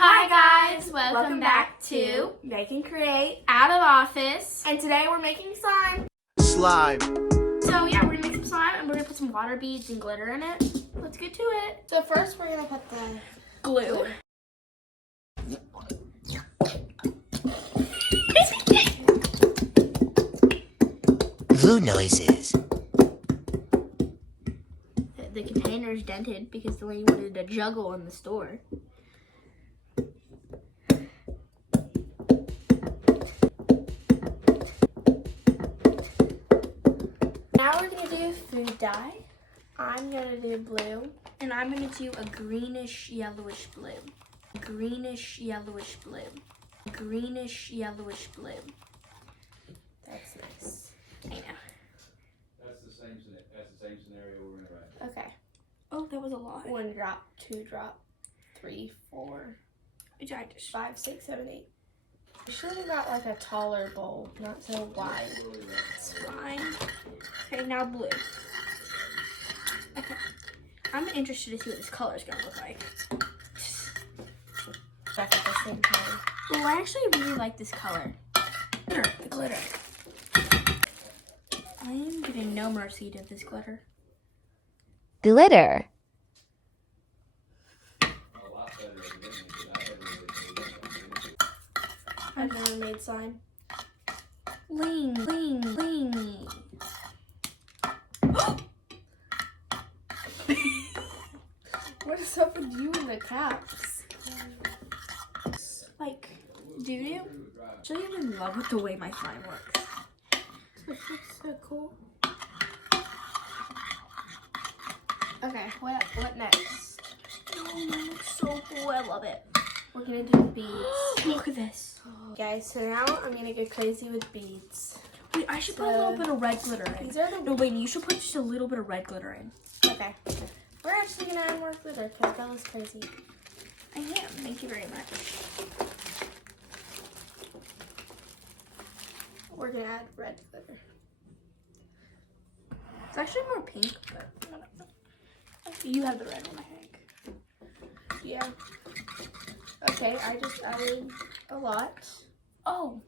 Hi guys, welcome back to Make and Create. Out of Office. And today we're making slime. Slime. So yeah, we're gonna make some slime and we're gonna put some water beads and glitter in it. Let's get to it. So first we're gonna put the Glue. Glue noises. The container's dented because the lady wanted a juggle in the store. Now we're gonna do food dye. I'm gonna do blue. And I'm gonna do a greenish yellowish blue. Greenish yellowish blue. Greenish yellowish blue. That's nice. I know. That's the same scenario we're in right Okay. Oh, that was a lot. 1 drop, 2 drop, 3, 4, 5, 6, 7, 8. You should have got like a taller bowl, not so wide. It's fine. Okay, now blue. Okay. I'm interested to see what this color is gonna look like. Back at the same time. Oh, I actually really like this color. Glitter, the glitter. I am giving no mercy to this glitter. Glitter. A lot better than this because I've never made slime. Ling, ling, ling. What is up with you and the caps? Like, do you? So you're in love with the way my slime works. This looks so cool. Okay, what next? Oh, mine looks so cool. I love it. We're gonna do beads. Look at this. Guys, so now I'm gonna go crazy with beads. Wait, I should put a little bit of red glitter in. These are the No, wait, you should put just a little bit of red glitter in. Okay. We're actually gonna add more glitter because that was crazy. I am. Thank you very much. We're gonna add red glitter. It's actually more pink, but you have the red one, I think. Yeah. Okay, I just added a lot. Oh,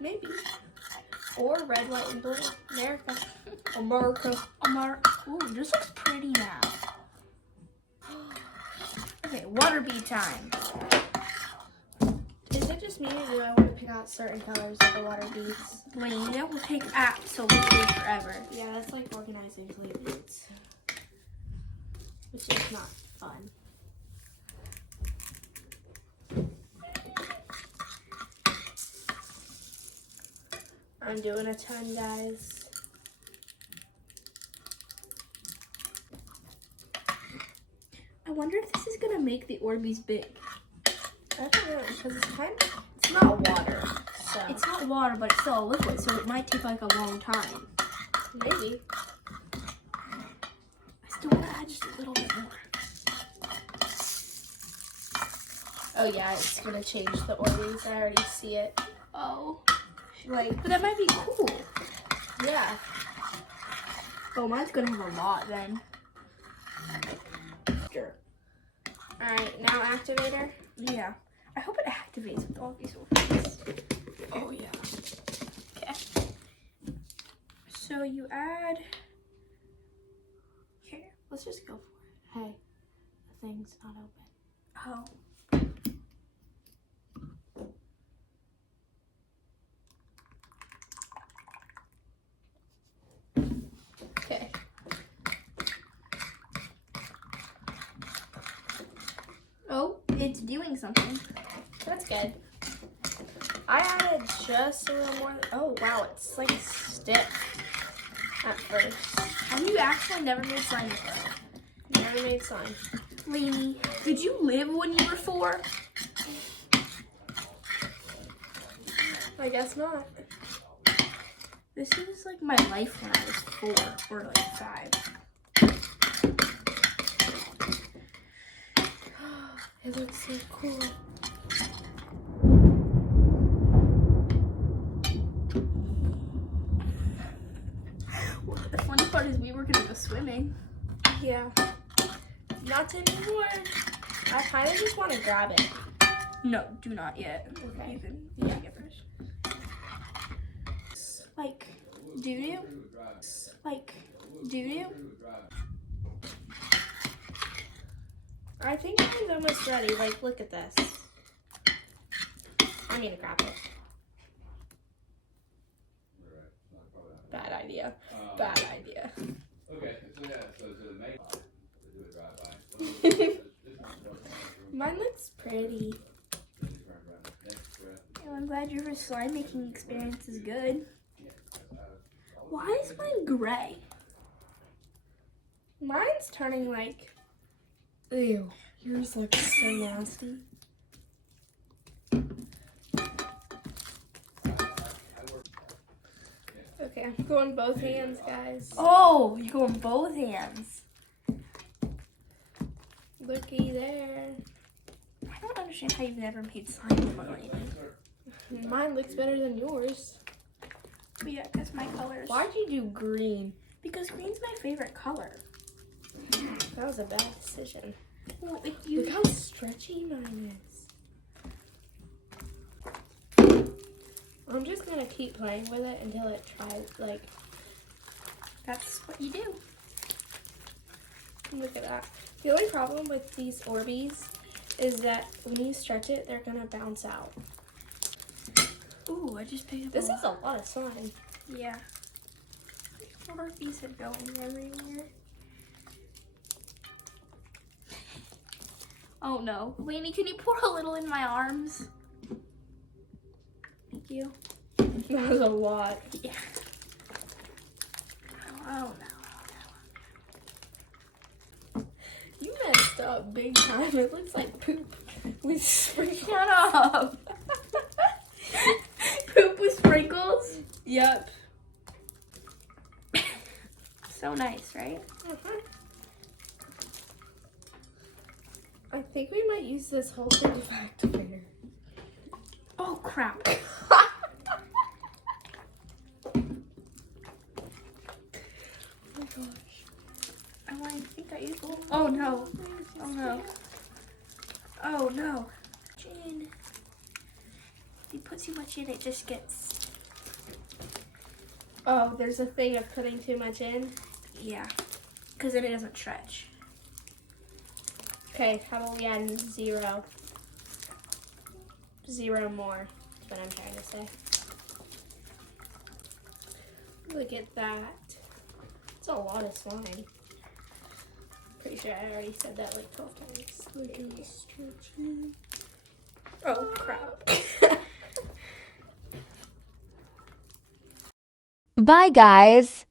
Maybe. Or red, white, and blue. America. Ooh, this looks pretty now. Okay, water bead time. Is it just me or do I want to pick out certain colors of the water beads? Blaine, that will take absolutely forever. Yeah, that's like organizing clay beads. Which is not fun. I'm doing a ton, guys. I wonder if this is gonna make the Orbeez big. I don't know, because it's not water, so It's not water, but it's still a liquid, so it might take like a long time. maybe. I still want to add just a little bit more. Oh yeah, it's gonna change the Orbeez. I already see it. Oh, Like, but that might be cool. yeah. Oh, mine's gonna have a lot then. Sure. Alright, now activator. Yeah. I hope it activates with all these Orbeez. Oh yeah. Okay. So you add. Here. Let's just go for it. Hey, the thing's not open. Oh. Okay. Oh, it's doing something. That's good. I added just a little more. Oh wow, it's like stiff at first. Have you actually never made slime before? Never made slime. Lainey, did you live when you were 4? I guess not. This is like my life when I was 4 or like 5. It looks so cool. The funny part is we were gonna go swimming. Yeah. Not anymore. I kind of just want to grab it. No, do not yet. Okay. You can take it first. Like, doo-doo? Like, doo-doo? I think mine's almost ready. Like, look at this. I'm gonna grab it. Bad idea. Bad idea. Okay, so yeah, so the main do a drive-by. Mine looks pretty. Oh, I'm glad your first slime making experience is good. Why is mine gray? Mine's turning like. Ew. Yours looks so nasty. Okay, I'm going both hands, guys. Oh, you go in both hands. Looky there. I don't understand how you've never made slime before lately. Mine looks better than yours. But yeah, that's my colors. Why'd you do green? Because green's my favorite color. That was a bad decision. Well, if you Look how stretchy mine is. I'm just gonna keep playing with it until it tries, like, that's what you do. look at that. The only problem with these Orbeez is that when you stretch it, they're gonna bounce out. Ooh, I just picked up This is a lot of slime. Yeah. Orbeez are going everywhere. Oh no. Lainey, can you pour a little in my arms? Thank you. That was a lot. Yeah. Oh no. You messed up big time. It looks like poop with sprinkles. Shut up. Poop with sprinkles? Yep. So nice, right? I think we might use this whole thing as activator. Oh crap. Oh my gosh. I think I used one. Oh no. Oh no. Oh no. If you put too much in, it just gets. Oh, there's a thing of putting too much in. Yeah. Because then it doesn't stretch. Okay, how about we add 0? 0 more, is what I'm trying to say. Look at that. It's a lot of slime. Pretty sure I already said that like 12 times. Look at the stretching. Oh, crap. Bye, guys.